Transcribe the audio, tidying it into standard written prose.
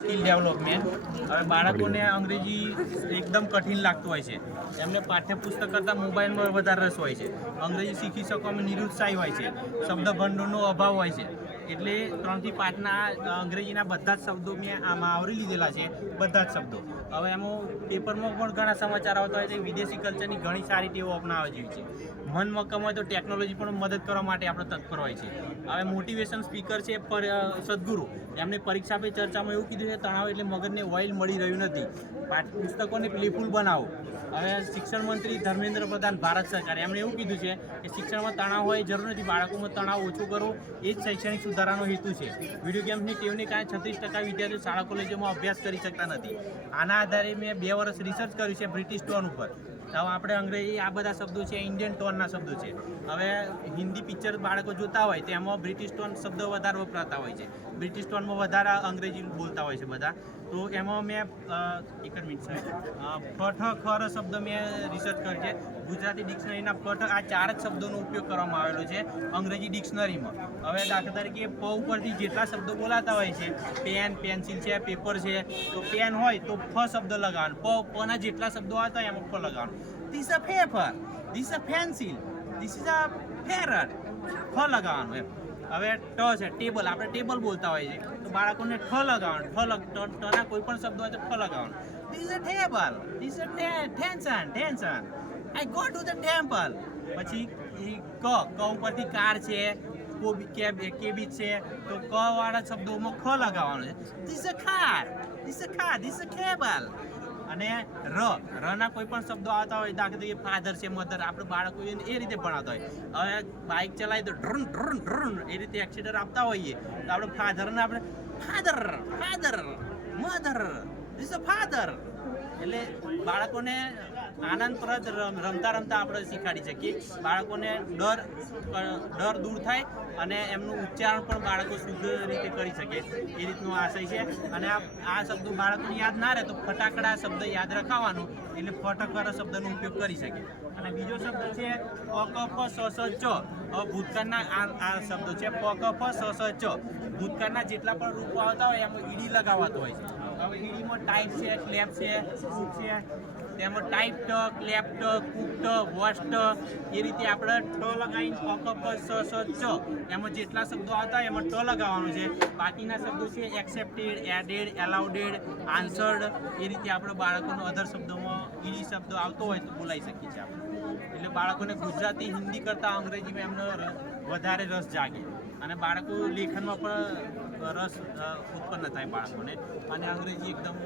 Skill development. હવે બાળકોને અંગ્રેજી એકદમ કઠિન લાગતું હોય છે, એમને પાઠ્યપુસ્તક કરતાં મોબાઈલમાં વધારે રસ હોય છે, અંગ્રેજી શીખી શકવામાં નિરુત્સાહી હોય છે, શબ્દ ભંડોળનો અભાવ હોય છે. એટલે 3 થી 5ના અંગ્રેજીના બધા જ શબ્દો મેં આમાં આવરી લીધેલા છે, બધા જ શબ્દો. હવે એમાં પેપરમાં પણ ઘણા સમાચાર આવતા હોય છે, વિદેશી કલ્ચરની ઘણી સારી ટેવો અપનાવવા જેવી છે. મન મક્કમ હોય તો ટેકનોલોજી પણ મદદ કરવા માટે આપણે તત્પર હોય છે. હવે મોટિવેશન સ્પીકર છે સદગુરુ, એમની પરીક્ષા પે ચર્ચામાં એવું કીધું છે, તણાવ એટલે મગજને ઓઇલ મળી રહ્યું નથી, પુસ્તકોને પ્લેફુલ બનાવો. હવે શિક્ષણ મંત્રી ધર્મેન્દ્ર પ્રધાન, ભારત સરકાર, એમણે એવું કીધું છે કે શિક્ષણમાં તણાવ હોય જરૂર નથી, બાળકોમાં તણાવ ઓછો કરવો એ જ શૈક્ષણિક સુધારાનો હેતુ છે. વિડીયો ગેમ્સની ટેવને કારણે 36% વિદ્યાર્થીઓ શાળા કોલેજોમાં અભ્યાસ કરી શકતા નથી. આના આધારે મેં 2 વર્ષ રિસર્ચ કર્યું છે બ્રિટિશ ટોન ઉપર. હવે આપણે અંગ્રેજી આ બધા શબ્દો છે ઇન્ડિયન ટોનના શબ્દો છે. હવે હિન્દી પિક્ચર બાળકો જોતા હોય તો એમાં બ્રિટિશ ટોન શબ્દો વધારે વપરાતા હોય છે, બ્રિટિશ ટોનમાં વધારે અંગ્રેજી બોલતા હોય છે બધા. તો એમાં મેં એક જ મિનિટ ફઠ ખર શબ્દ મેં રિસર્ચ કર્યું છે. ગુજરાતી ડિક્શનરીના ફઠ આ 4 જ શબ્દોનો ઉપયોગ કરવામાં આવેલો છે અંગ્રેજી ડિક્શનરીમાં. હવે દાખલા તરીકે પ ઉપરથી જેટલા શબ્દો બોલાતા હોય છે, પેન, પેન્સિલ છે, પેપર છે, તો પેન હોય તો ફ શબ્દ લગાવવાનો, પના જેટલા શબ્દો આવતા હોય એમાં ફ લગાવવાનો. This a paper, this a pencil, this is a parrot, ફ લગાવવાનું એમ. હવે ટ છે ટેબલ, આપણે ટેબલ બોલતા હોય છે તો બાળકોને ઠ લગાવવાનું, ટના કોઈ પણ શબ્દ હોય તો ઠ લગાવવાનું. This a table, this a tension, I go to the temple. પછી ક ઉપરથી કાર છે, કેબીજ છે, તો ક વાળા શબ્દોમાં ખ લગાવવાનું છે. This a car, this a cable. અને ના કોઈ પણ શબ્દો આવતા હોય, દાખલા તરીકે ફાધર છે, મધર, આપણે બાળકો એ રીતે ભણાવતા હોય. હવે બાઇક ચલાવી તો ડ્રન એ રીતે એક્સિડન્ટ આપતા હોઈએ તો આપણે ફાધરને આપણે father, mother, this a father. એટલે બાળકોને આનંદપ્રદ રમતા આપણે શીખવાડી શકીએ. બાળકોને ડર દૂર થાય અને એમનું ઉચ્ચારણ પણ બાળકો શુદ્ધ રીતે કરી શકે એ રીતનો આશય છે. અને આ શબ્દો બાળકોને યાદ ના રહે તો ફટાકડા શબ્દ યાદ રખાવાનું, એટલે ફટકર શબ્દનો ઉપયોગ કરી શકે. અને બીજો શબ્દ છે અકફ સ ચ. ભૂતકાળના આ શબ્દો છે પકફ સ ચ. ભૂતકાળના જેટલા પણ રૂપો આવતા હોય એમાં ઈડી લગાવવાતો હોય છે. હવે ઈડીમાં ટાઈપ છે, ક્લેપ છે, કૂક છે, તેમાં ટાઈપ્ડ, ક્લેપ્ડ, કુક્ડ, વોશ્ડ એ રીતે આપણે ટ લગાવીને અકફ સ ચ એમાં જેટલા શબ્દો આવતા હોય એમાં ટ લગાવવાનું છે. બાકીના શબ્દો છે એક્સેપ્ટેડ, એડેડ, એલાઉડેડ, આન્સર્ડ એ રીતે આપણે બાળકોનો અધર શબ્દોમાં ઈડી શબ્દો આવતો હોય તો બોલાવી શકીએ છીએ આપણે. એટલે બાળકોને ગુજરાતી, હિન્દી કરતાં અંગ્રેજીમાં એમનો વધારે રસ જાગે અને બાળકો લેખનમાં પણ રસ ઉત્પન્ન થાય બાળકોને, અને અંગ્રેજી એકદમ